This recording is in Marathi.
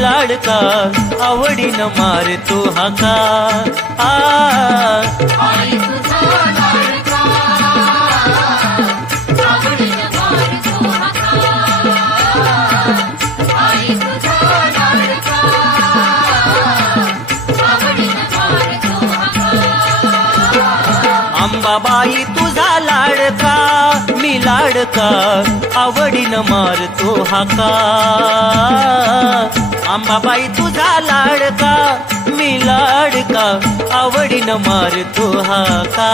लाडका आवडीनं मारतो हाका आई तुझा लाडका आवडीनं मारतो हाका आई तुझा लाडका आवडीनं मारतो हाका अंबाबाई तुझा लाडका मी लाडका आवडीनं मारतो हाका अंबाबाई तुझा लाडका मी लाडका आवडीनं मारतो हाका